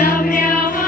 Shabbat